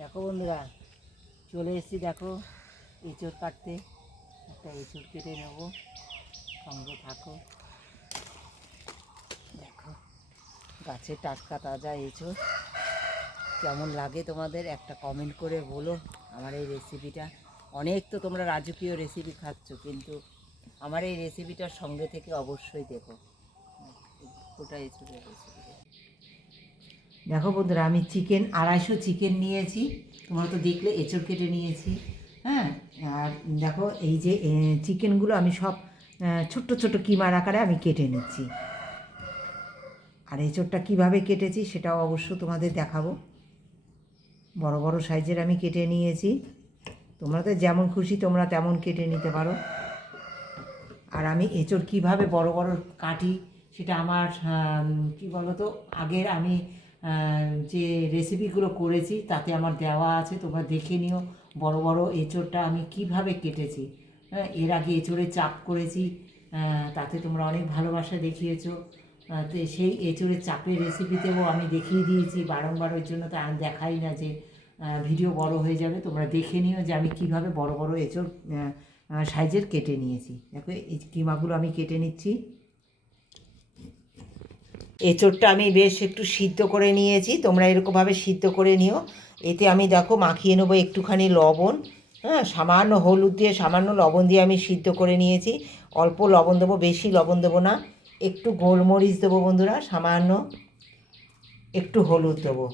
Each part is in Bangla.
দেখো বন্ধুরা, চলে এসেছি। দেখো এঁচড় কাটতে, একটা এঁচড় কেটে নেব, সঙ্গে থাকো। দেখো গাছের টাটকা তাজা এঁচড়। কেমন লাগে তোমাদের একটা কমেন্ট করে বলো। আমার এই রেসিপিটা, অনেক তো তোমরা রাজকীয় রেসিপি খাচ্ছ, কিন্তু আমার এই রেসিপিটার সঙ্গে থেকে অবশ্যই দেখো। গোটা এঁচড়ের রেসিপি দেখো বন্ধুরা, আমি 250 চিকেন নিয়েছি। তোমরা তো দেখলে এঁচড় কেটে নিয়েছি। হ্যাঁ, আর দেখো এই যে চিকেনগুলো আমি সব ছোট্ট ছোট্ট কিমার আকারে আমি কেটে নিচ্ছি। আর এঁচড়টা কীভাবে কেটেছি সেটাও অবশ্য তোমাদের দেখাবো। বড় বড় সাইজের আমি কেটে নিয়েছি। তোমরা তো যেমন খুশি তোমরা তেমন কেটে নিতে পারো। আর আমি এঁচড় কীভাবে বড় বড় কাটি সেটা আমার কী বলো তো, আগের আমি যে রেসিপিগুলো করেছি তাতে আমার দেওয়া আছে, তোমরা দেখে নিও। বড় বড় এঁচড়টা আমি কিভাবে কেটেছি। এর আগে এঁচড়ে চাপ করেছি, তাতে তোমরা অনেক ভালোবাসা দেখিয়েছো। তো সেই এঁচড়ের চাপের রেসিপিতেও আমি দেখিয়ে দিয়েছি বারংবার। ওই জন্য তো আমি দেখাই না যে ভিডিও বড় হয়ে যাবে। তোমরা দেখে নিও যে আমি কিভাবে বড় বড় এঁচড় সাইজের কেটে নিয়েছি। দেখো এই কিমাগুলো আমি কেটে নিচ্ছি। এঁচড়টা আমি বেশ একটু সিদ্ধ করে নিয়েছি, তোমরা এরকমভাবে সিদ্ধ করে নিও। এতে আমি দেখো মাখিয়ে নেবো একটুখানি লবণ, হ্যাঁ, সামান্য হলুদ দিয়ে সামান্য লবণ দিয়ে আমি সিদ্ধ করে নিয়েছি। অল্প লবণ দেবো, বেশি লবণ দেবো না। একটু গোলমরিচ দেবো বন্ধুরা, সামান্য একটু হলুদ দেবো,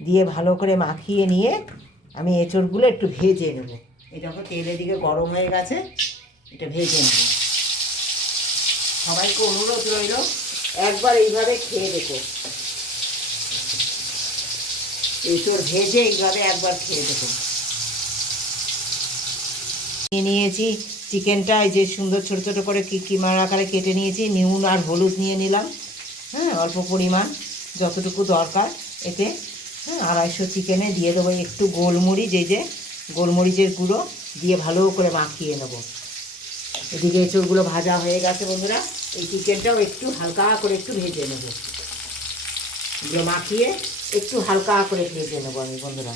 দিয়ে ভালো করে মাখিয়ে নিয়ে আমি এঁচড়গুলো একটু ভেজে নেব। এই দেখো তেলের দিকে গরম হয়ে গেছে, এটা ভেজে নেব। সবাইকে অনুরোধ রইল একবার এইভাবে খেয়ে দেখো। এঁচড় ভেজে এইভাবে একবার খেয়ে দেখো। নিয়েছি চিকেনটা, এই যে সুন্দর ছোটো ছোটো করে কিমার আকারে কেটে নিয়েছি। নুন আর হলুদ নিয়ে নিলাম, হ্যাঁ, অল্প পরিমাণ যতটুকু দরকার এতে। হ্যাঁ, 250 চিকেনে দিয়ে দেবো একটু গোলমরিচ, এই যে গোলমরিচের গুঁড়ো দিয়ে ভালো করে মাখিয়ে নেবো। এদিকে এঁচড়গুলো ভাজা হয়ে গেছে বন্ধুরা, এই চিকেনটাও একটু হালকা করে একটু ভেজে নেবো। এগুলো মাখিয়ে একটু হালকা করে ভেজে নেবো আমি বন্ধুরা।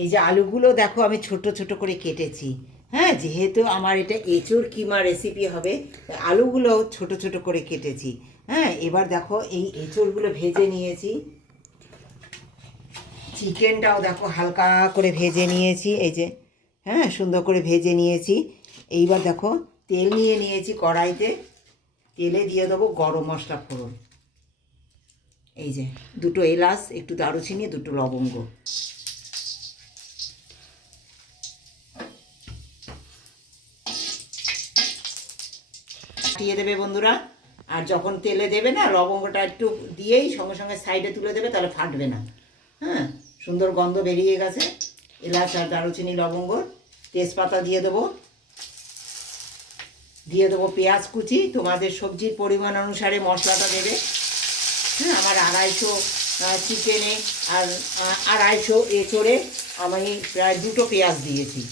এই যে আলুগুলো দেখো আমি ছোট ছোট করে কেটেছি। হ্যাঁ, যেহেতু আমার এটা এঁচড় কিমা রেসিপি হবে, আলুগুলো ছোট ছোট করে কেটেছি। হ্যাঁ, এবার দেখো এই এঁচড়গুলো ভেজে নিয়েছি। চিকেনটাও দেখো হালকা করে ভেজে নিয়েছি, এই যে, হ্যাঁ, সুন্দর করে ভেজে নিয়েছি। এইবার দেখো তেল নিয়ে নিয়েছি কড়াইতে, তেলে দিয়ে দেবো গরম মশলা ফোড়ন। এই যে 2 এলাচ, একটু দারুচিনি, 2 লবঙ্গ। দিয়ে দেবে বন্ধুরা। আর যখন তেলে দেবে না, লবঙ্গটা একটু দিয়েই সঙ্গে সঙ্গে সাইডে তুলে দেবে, তাহলে ফাটবে না। হ্যাঁ, সুন্দর গন্ধ বেরিয়ে গেছে এলাচ আর দারুচিনি লবঙ্গ। তেজপাতা দিয়ে দেবো, দিয়ে দেবো পেঁয়াজ কুচি। তোমাদের সবজির পরিমাণ অনুসারে মশলাটা দেবে। হ্যাঁ, আমার 250 চিকেনে আর 250 এঁচড়ে আমি প্রায় 2টো পেঁয়াজ দিয়েছি।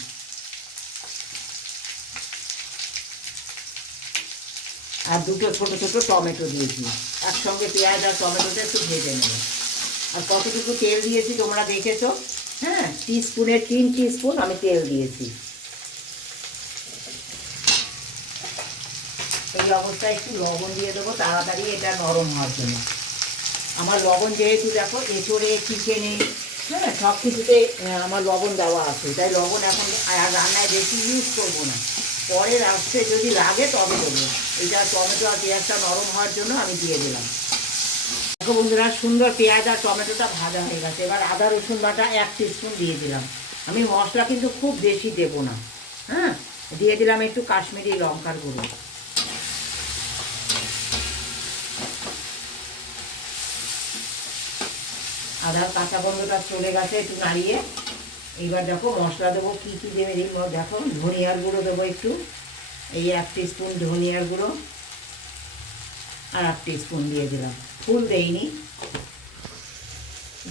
আর 2টো ছোটো ছোটো টমেটো দিয়েছি। একসঙ্গে পেঁয়াজ আর টমেটোটা একটু ভেজে নেব। আর কতটুকু তেল দিয়েছি তোমরা দেখেছো। হ্যাঁ, টিস্পুনের 3 টিস্পুন আমি তেল দিয়েছি। এই অবস্থায় একটু লবণ দিয়ে দেবো তাড়াতাড়ি এটা নরম হওয়ার জন্য। আমার লবণ যেহেতু দেখো এঁচড়ে চিকেনে, হ্যাঁ, সব কিছুতে আমার লবণ দেওয়া আছে, তাই লবণ এখন আর রান্নায় বেশি ইউজ করবো না। পরে রাস্তে যদি লাগে তবে দেবো। এটা টমেটো আর পেঁয়াজটা নরম হওয়ার জন্য আমি দিয়ে দিলাম। দেখো বন্ধুরা, সুন্দর পেঁয়াজ আর টমেটোটা ভাজা হয়ে গেছে। এবার আদা রসুন বাটা 1 টিস্পুন দিয়ে দিলাম। আমি মশলা কিন্তু খুব বেশি দেবো না। হ্যাঁ, দিয়ে দিলাম একটু কাশ্মীরি লঙ্কার গুঁড়ো। আদার কাঁচা গন্ধটা চলে গেছে, একটু নাড়িয়ে এইবার দেখো মশলা দেবো কী কী দেবে। এই দেখো ধনিয়ার গুঁড়ো দেবো একটু, এই 1 টিস্পুন ধনিয়ার গুঁড়ো, আর 1 টিস্পুন দিয়ে দিলাম, ফুল দেইনি।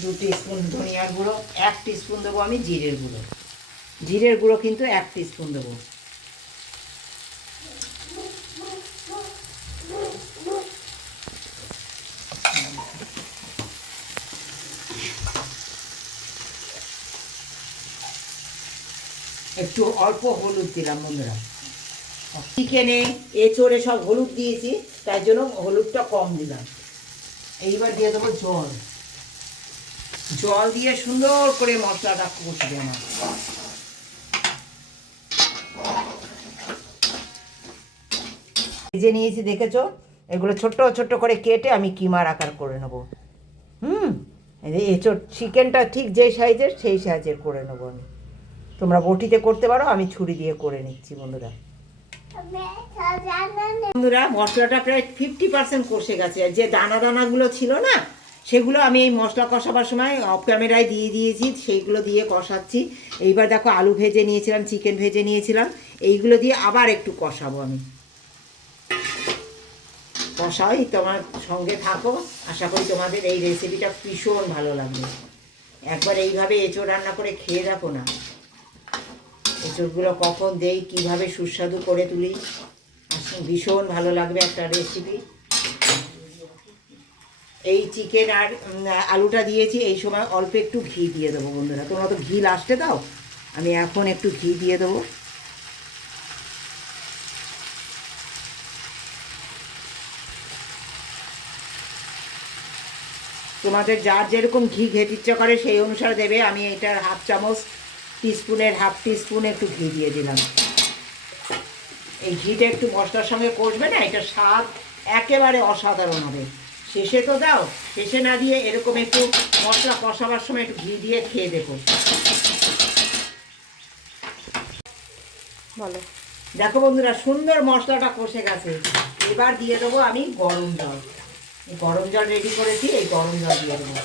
2 টিস্পুন ধনিয়ার গুঁড়ো, 1 টিস্পুন দেবো আমি জিরের গুঁড়ো। জিরের গুঁড়ো কিন্তু 1 টিস্পুন দেবো। একটু অল্প হলুদ দিলাম বন্ধুরা। চিকেনে এঁচোড়ে সব হলুদ দিয়েছি, তাই জন্য হলুদটা কম দিলাম। এইবার দিয়ে দেবো জল। জল দিয়ে সুন্দর করে মশলাটা কষবে আমার। ভেজে নিয়েছি দেখেছো, এগুলো ছোট্ট ছোট্ট করে কেটে আমি কিমার আকার করে নেবো। এঁচোড় চিকেনটা ঠিক যে সাইজের সেই সাইজের করে নেবো আমি। তোমরা বটিতে করতে পারো, আমি ছুরি দিয়ে করে নিচ্ছি বন্ধুরা। বন্ধুরা মশলাটা প্রায় 50% কষে গেছে। যে দানা দানাগুলো ছিল না, সেগুলো আমি এই মশলা কষাবার সময় অফ ক্যামেরায় দিয়ে দিয়েছি, সেইগুলো দিয়ে কষাচ্ছি। এইবার দেখো আলু ভেজে নিয়েছিলাম, চিকেন ভেজে নিয়েছিলাম, এইগুলো দিয়ে আবার একটু কষাবো আমি। কষাই, তোমার সঙ্গে থাকো, আশা করি তোমাদের এই রেসিপিটা ভীষণ ভালো লাগবে। একবার এইভাবে এঁচোড় রান্না করে খেয়ে দেখো না, এঁচোড়গুলো কখন দেই, কীভাবে সুস্বাদু করে তুলি, ভীষণ ভালো লাগবে একটা রেসিপি। এই চিকেন আর আলুটা দিয়েছি, এই সময় অল্প একটু ঘি দিয়ে দেবো বন্ধুরা। তোমরা তো ঘি লাস্টে দাও, আমি এখন একটু ঘি দিয়ে দেবো। তোমাদের যার যেরকম ঘি খেতে ইচ্ছা করে সেই অনুসারে দেবে। আমি এটার হাফ চামচ, টিস্পুনের হাফ টিস্পুন একটু ঘি দিয়ে দিলাম। এই ঘিটা একটু মশলার সঙ্গে কষবে না, এটা স্বাদ একেবারে অসাধারণ হবে। শেষে তো দাও, শেষে না দিয়ে এরকম একটু মশলা কষাবার সময় একটু ঘি দিয়ে খেয়ে দেখো। বলো, দেখো বন্ধুরা সুন্দর মশলাটা কষে গেছে। এবার দিয়ে দেবো আমি গরম জল। গরম জল রেডি করেছি, এই গরম জল দিয়ে দেবো।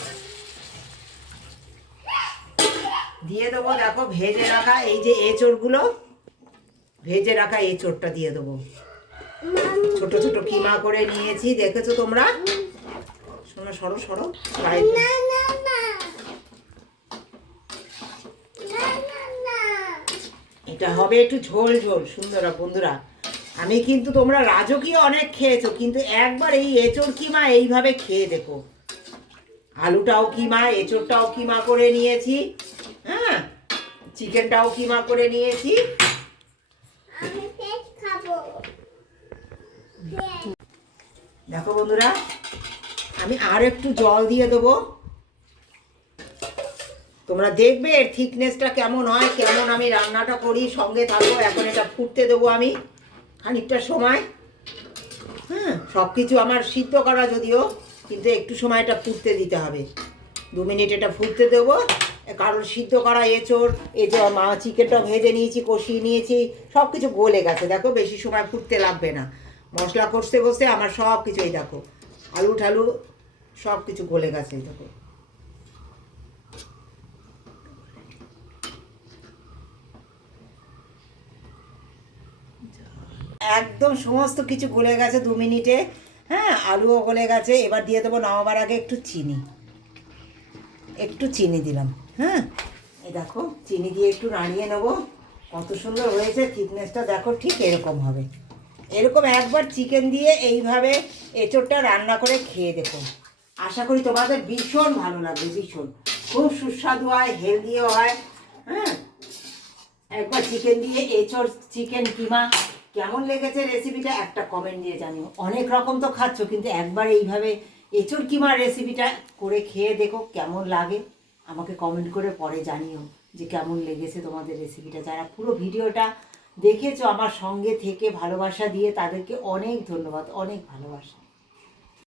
দিয়ে দেবো দেখো ভেজে রাখা এই যে এঁচোড়গুলো, ভেজে রাখা এঁচোড়টা দিয়ে দেবো। ছোট ছোট কিমা করে নিয়েছি, দেখেছো তোমরা। শোনো, সরো সরো, এটা হবে একটু ঝোল ঝোল সুন্দর বন্ধুরা। আমি কিন্তু, তোমরা রাজকীয় অনেক খেয়েছো, কিন্তু একবার এই এঁচোড় কিমা এইভাবে খেয়ে দেখো। আলুটাও কিমা, এঁচোড়টাও কিমা করে নিয়েছি, হ্যাঁ, চিকেনটাও কিমা করে নিয়েছি। দেখো বন্ধুরা, আমি আর একটু জল দিয়ে দেবো। তোমরা দেখবে এর থিকনেসটা কেমন হয়, কেমন আমি রান্নাটা করি, সঙ্গে থাকো। এখন এটা ফুটতে দেবো আমি খানিকটা সময়। হ্যাঁ, সব কিছু আমার সিদ্ধ করা যদিও, কিন্তু একটু সময় এটা ফুটতে দিতে হবে। 2 মিনিট এটা ফুটতে দেবো, কারণ সিদ্ধ করা এঁচোড়, এই যে চিকেনটা ভেজে নিয়েছি, কষিয়ে নিয়েছি, সব কিছু গলে গেছে। দেখো বেশি সময় ফুটতে লাগবে না। মশলা কষতে কষতে আমার সব কিছু, এই দেখো আলু ঠালু সব কিছু গলে গেছে। এই দেখো একদম সমস্ত কিছু গলে গেছে 2 মিনিটে। হ্যাঁ, আলুও গলে গেছে। এবার দিয়ে দেবো নামাবার আগে একটু চিনি, একটু চিনি দিলাম। হ্যাঁ, এই দেখো চিনি দিয়ে একটু নাড়িয়ে নেবো। কত সুন্দর হয়েছে, থিকনেসটা দেখো ঠিক এরকম হবে। এরকম একবার চিকেন দিয়ে এইভাবে এঁচোড়টা রান্না করে খেয়ে দেখো, আশা করি তোমাদের ভীষণ ভালো লাগবে। ভীষণ খুব সুস্বাদু হয়, হেলদিও হয়। হ্যাঁ, একবার চিকেন দিয়ে এঁচোড় চিকেন কিমা কেমন লেগেছে রেসিপিটা একটা কমেন্ট দিয়ে জানিও। অনেক রকম তো খাচ্ছ, কিন্তু একবার এইভাবে এঁচোড় কিমার রেসিপিটা করে খেয়ে দেখো কেমন লাগে। আমাকে কমেন্ট করে পরে জানিও যে কেমন লেগেছে তোমাদের রেসিপিটা। যারা পুরো ভিডিওটা দেখেছো আমার সঙ্গে থেকে ভালোবাসা দিয়ে, তাদেরকে অনেক ধন্যবাদ, অনেক ভালোবাসা।